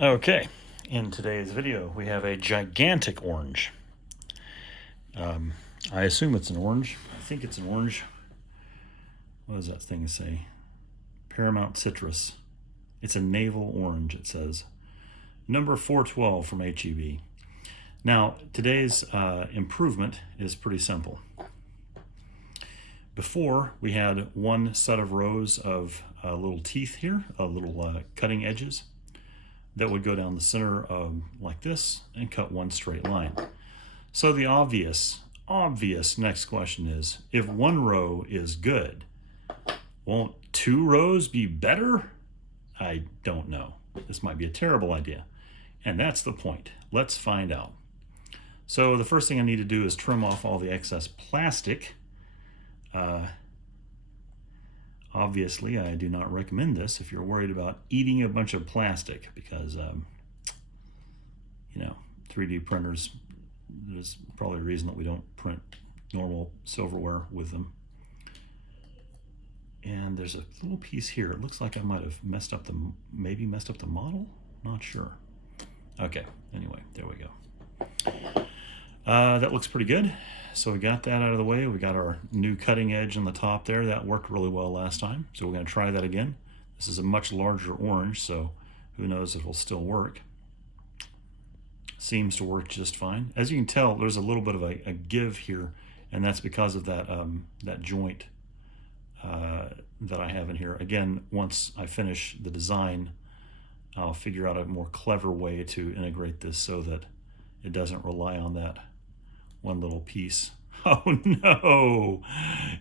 Okay, in today's video we have a gigantic orange. I assume it's an orange. I think it's an orange. What does that thing say? Paramount Citrus. It's a navel orange, it says. Number 412 from HEB. Now, today's improvement is pretty simple. Before, we had one set of rows of little teeth here, little cutting edges that would go down the center like this and cut one straight line. So the obvious next question is, if one row is good, won't two rows be better? I don't know. This might be a terrible idea. And that's the point. Let's find out. So the first thing I need to do is trim off all the excess plastic. Obviously, I do not recommend this if you're worried about eating a bunch of plastic because, 3D printers, there's probably a reason that we don't print normal silverware with them. And there's a little piece here. It looks like I might have maybe messed up the model. Not sure. Okay, anyway, there we go. That looks pretty good. So we got that out of the way. We got our new cutting edge on the top there. That worked really well last time. So we're going to try that again. This is a much larger orange, so who knows if it'll still work. Seems to work just fine. As you can tell, there's a little bit of a give here, and that's because of that, that joint that I have in here. Again, once I finish the design, I'll figure out a more clever way to integrate this so that it doesn't rely on that one little piece. Oh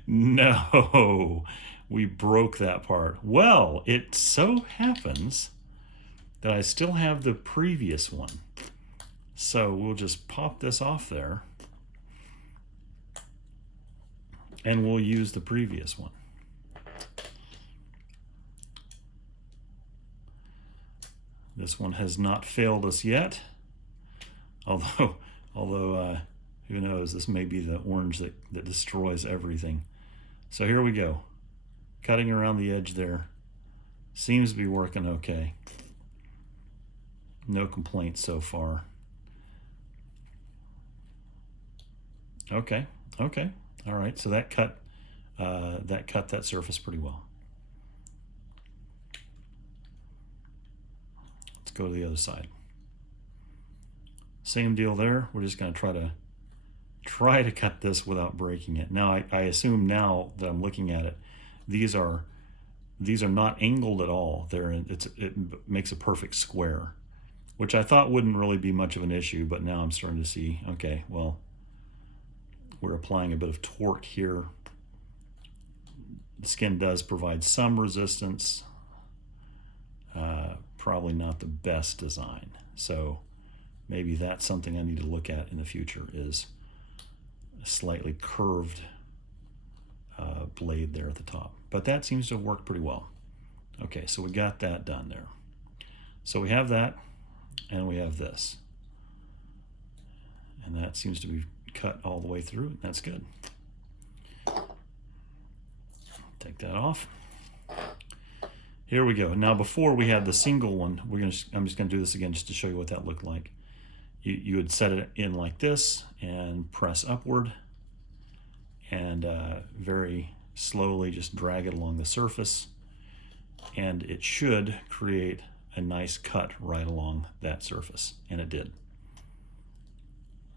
no, we broke that part. Well, it so happens that I still have the previous one. So we'll just pop this off there and we'll use the previous one. This one has not failed us yet, although who knows, this may be the orange that destroys everything. So here we go. Cutting around the edge there. Seems to be working okay. No complaints so far. Okay. All right, so that cut that surface pretty well. Let's go to the other side. Same deal there. We're just going to try to cut this without breaking it. Now I assume now that I'm looking at it, these are not angled at all. It makes a perfect square, which I thought wouldn't really be much of an issue, but now I'm starting to see, okay, well, we're applying a bit of torque here. The skin does provide some resistance. Probably not the best design. So maybe that's something I need to look at in the future, is a slightly curved blade there at the top. But that seems to have worked pretty well. Okay, so we got that done there. So we have that, and we have this. And that seems to be cut all the way through. That's good. Take that off. Here we go. Now before we had the single one, I'm just going to do this again just to show you what that looked like. You would set it in like this and press upward and very slowly just drag it along the surface, and it should create a nice cut right along that surface, and it did.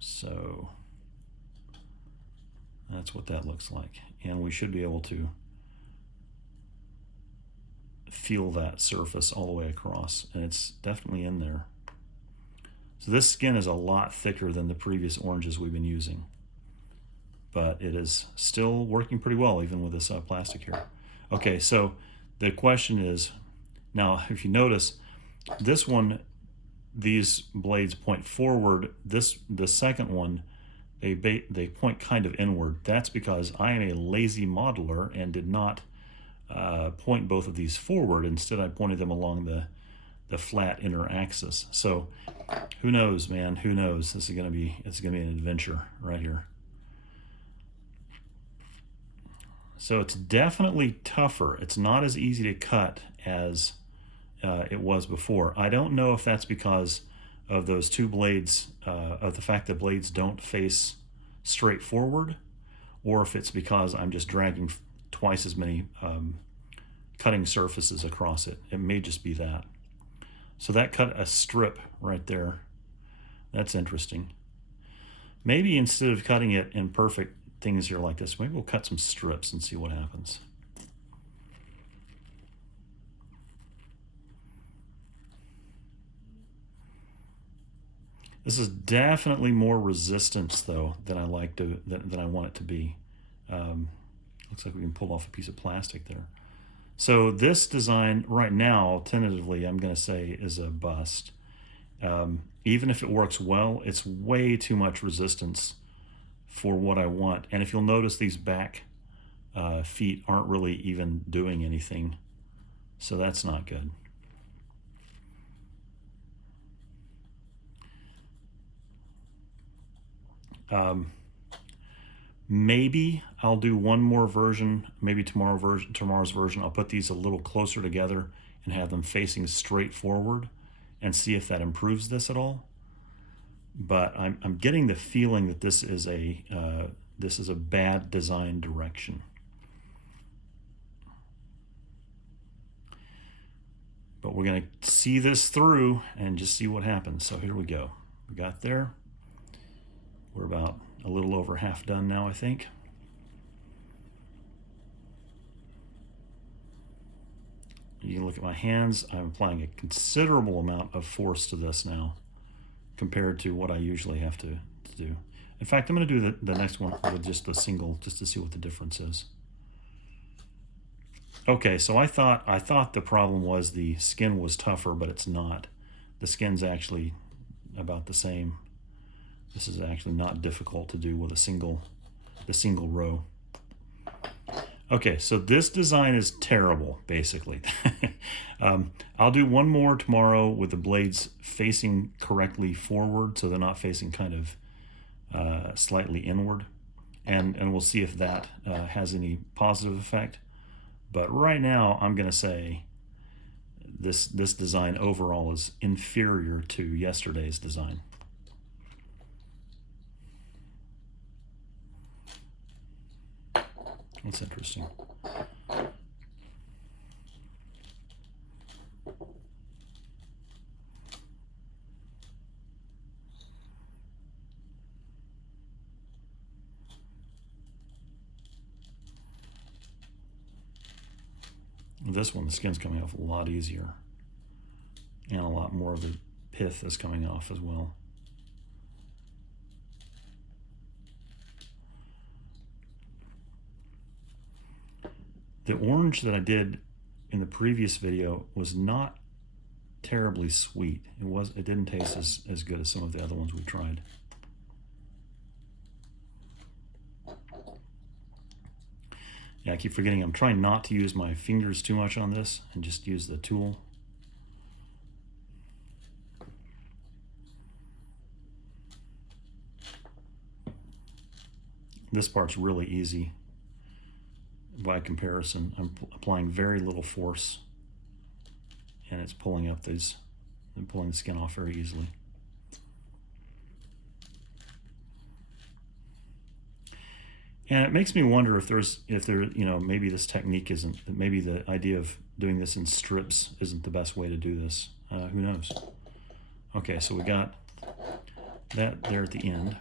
So that's what that looks like, and we should be able to feel that surface all the way across, and it's definitely in there. So this skin is a lot thicker than the previous oranges we've been using, but it is still working pretty well even with this plastic here. Okay, so the question is, now if you notice, this one, these blades point forward. The second one, they point kind of inward. That's because I am a lazy modeler and did not point both of these forward. Instead, I pointed them along the flat inner axis. So who knows, man? Who knows? It's gonna be an adventure right here. So it's definitely tougher. It's not as easy to cut as it was before. I don't know if that's because of those two blades, of the fact that blades don't face straight forward, or if it's because I'm just dragging twice as many cutting surfaces across it. It may just be that. So that cut a strip right there. That's interesting. Maybe instead of cutting it in perfect things here like this, maybe we'll cut some strips and see what happens. This is definitely more resistance though than I like to than I want it to be. Looks like we can pull off a piece of plastic there. So this design right now, tentatively, I'm going to say is a bust. Even if it works well, it's way too much resistance for what I want. And if you'll notice, these back feet aren't really even doing anything. So that's not good. Maybe I'll do one more version, maybe tomorrow's version. I'll put these a little closer together and have them facing straight forward and see if that improves this at all. But I'm getting the feeling that this is a bad design direction. But we're going to see this through and just see what happens. So here we go. We got there. We're about a little over half done now, I think. You can look at my hands. I'm applying a considerable amount of force to this now compared to what I usually have to do. In fact, I'm going to do the next one with just a single, just to see what the difference is. Okay, so I thought the problem was the skin was tougher, but it's not. The skin's actually about the same. This is actually not difficult to do with the single row. Okay, so this design is terrible, basically. I'll do one more tomorrow with the blades facing correctly forward, so they're not facing kind of slightly inward, and we'll see if that has any positive effect. But right now, I'm going to say this design overall is inferior to yesterday's design. That's interesting. This one, the skin's coming off a lot easier, and a lot more of the pith is coming off as well. The orange that I did in the previous video was not terribly sweet. It didn't taste as good as some of the other ones we tried. Yeah, I keep forgetting I'm trying not to use my fingers too much on this and just use the tool. This part's really easy. By comparison, I'm applying very little force, and it's pulling up these and pulling the skin off very easily. And it makes me wonder if maybe this technique isn't, maybe the idea of doing this in strips isn't the best way to do this. Who knows? Okay, so we got that there at the end,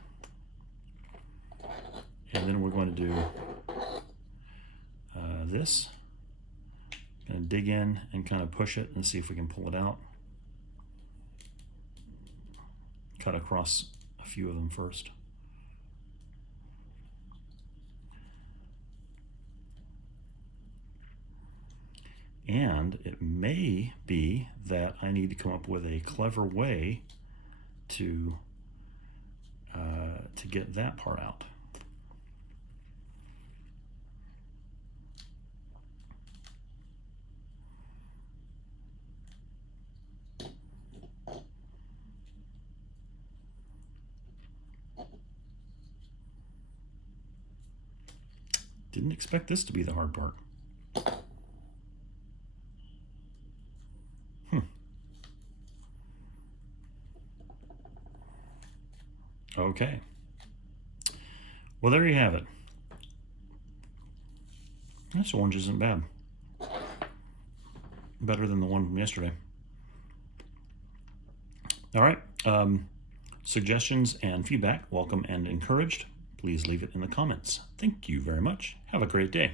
and then we're going to do this. Going to dig in and kind of push it and see if we can pull it out. Cut across a few of them first. And it may be that I need to come up with a clever way to get that part out. Didn't expect this to be the hard part. Okay. Well, there you have it. This orange isn't bad. Better than the one from yesterday. All right. Suggestions and feedback, welcome and encouraged. Please leave it in the comments. Thank you very much. Have a great day.